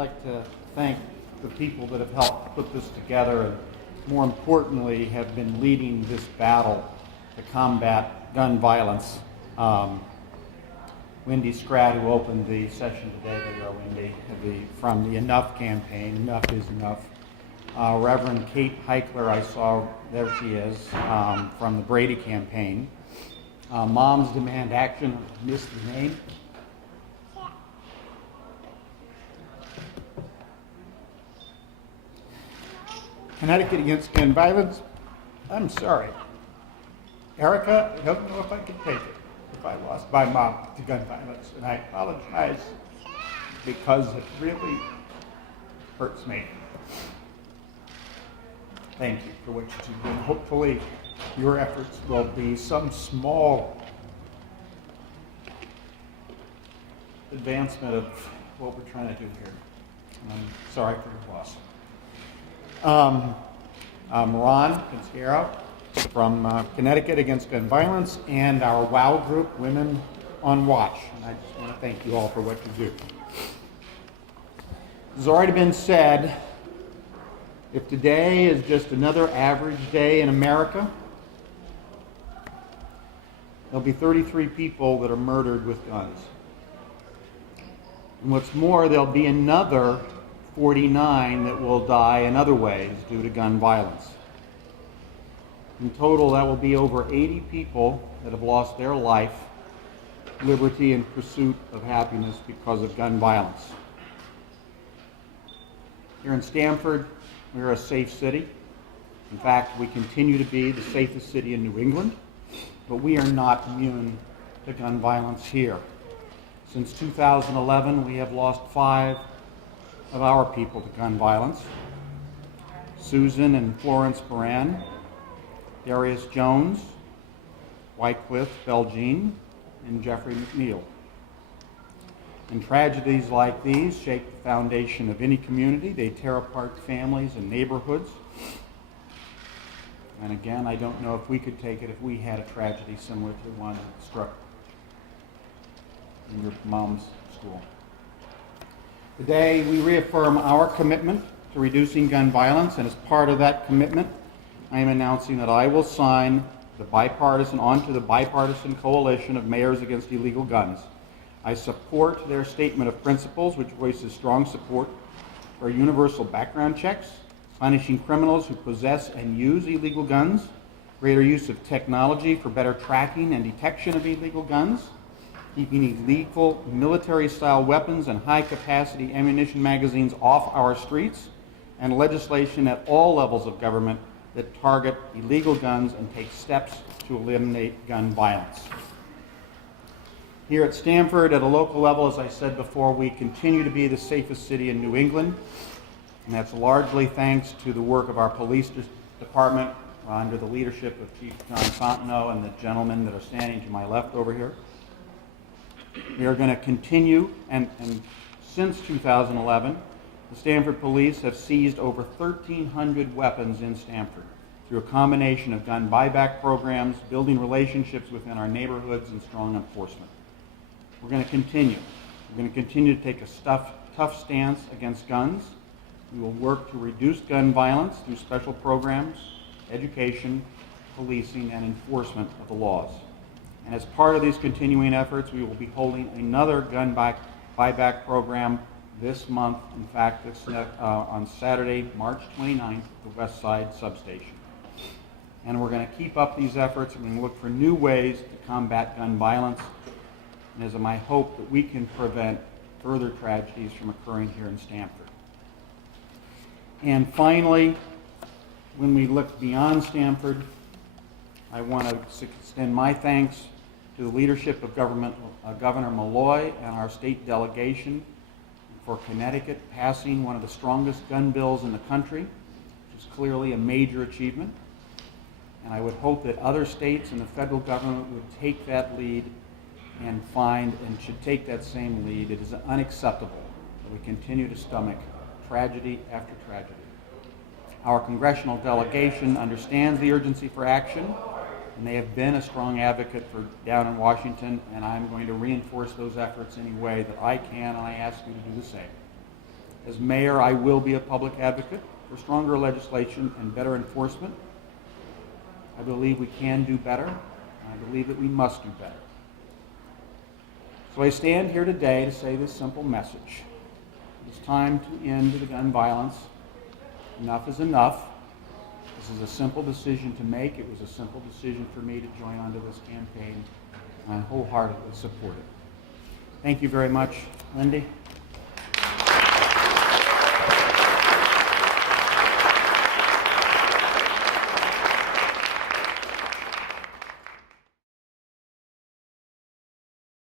like to thank the people that have helped put this together and, more importantly, have been leading this battle to combat gun violence. Wendy Scratt, who opened the session today, there you go, Wendy, from the Enough campaign, Enough is Enough. Reverend Kate Heichler, I saw, there she is, from the Brady campaign. Moms Demand Action, I missed the name. Connecticut Against Gun Violence. I'm sorry. Erica, I don't know if I can take it if I lost my mom to gun violence, and I apologize because it really hurts me. Thank you for what you do, and hopefully your efforts will be some small advancement of what we're trying to do here. I'm sorry for your loss. Ron Consciero from Connecticut Against Gun Violence, and our WOW group, Women on Watch. And I just want to thank you all for what you do. As has already been said, if today is just another average day in America, there'll be 33 people that are murdered with guns. And what's more, there'll be another 49 that will die in other ways due to gun violence. In total, that will be over 80 people that have lost their life, liberty, and pursuit of happiness because of gun violence. Here in Stamford, we're a safe city. In fact, we continue to be the safest city in New England, but we are not immune to gun violence here. Since 2011, we have lost 5 of our people to gun violence. Susan and Florence Moran, Darius Jones, Wycliffe Belgene, and Jeffrey McNeil. And tragedies like these shake the foundation of any community. They tear apart families and neighborhoods. And again, I don't know if we could take it if we had a tragedy similar to the one that struck in your mom's school. Today, we reaffirm our commitment to reducing gun violence, and as part of that commitment, I am announcing that I will sign onto the bipartisan coalition of mayors against illegal guns. I support their statement of principles, which voices strong support for universal background checks, punishing criminals who possess and use illegal guns, greater use of technology for better tracking and detection of illegal guns, keeping illegal military-style weapons and high-capacity ammunition magazines off our streets, and legislation at all levels of government that target illegal guns and take steps to eliminate gun violence. Here at Stamford, at a local level, as I said before, we continue to be the safest city in New England, and that's largely thanks to the work of our police department under the leadership of Chief John Fontenot and the gentlemen that are standing to my left over here. We are going to continue, and since 2011, the Stamford Police have seized over 1,300 weapons in Stamford through a combination of gun buyback programs, building relationships within our neighborhoods, and strong enforcement. We're going to continue. We're going to continue to take a tough stance against guns. We will work to reduce gun violence through special programs, education, policing, and enforcement of the laws. And as part of these continuing efforts, we will be holding another gun buyback program this month, in fact, on Saturday, March 29th, at the West Side Substation. And we're going to keep up these efforts. We're going to look for new ways to combat gun violence. And it is my hope that we can prevent further tragedies from occurring here in Stamford. And finally, when we look beyond Stamford, I want to extend my thanks to the leadership of Governor Malloy and our state delegation for Connecticut passing one of the strongest gun bills in the country, which is clearly a major achievement. And I would hope that other states and the federal government would take that lead and should take that same lead. It is unacceptable that we continue to stomach tragedy after tragedy. Our congressional delegation understands the urgency for action, and they have been a strong advocate for down in Washington, and I'm going to reinforce those efforts any way that I can, and I ask you to do the same. As mayor, I will be a public advocate for stronger legislation and better enforcement. I believe we can do better, and I believe that we must do better. So I stand here today to say this simple message. It is time to end the gun violence. Enough is enough. This is a simple decision to make. It was a simple decision for me to join onto this campaign, and I wholeheartedly support it. Thank you very much, Lindy.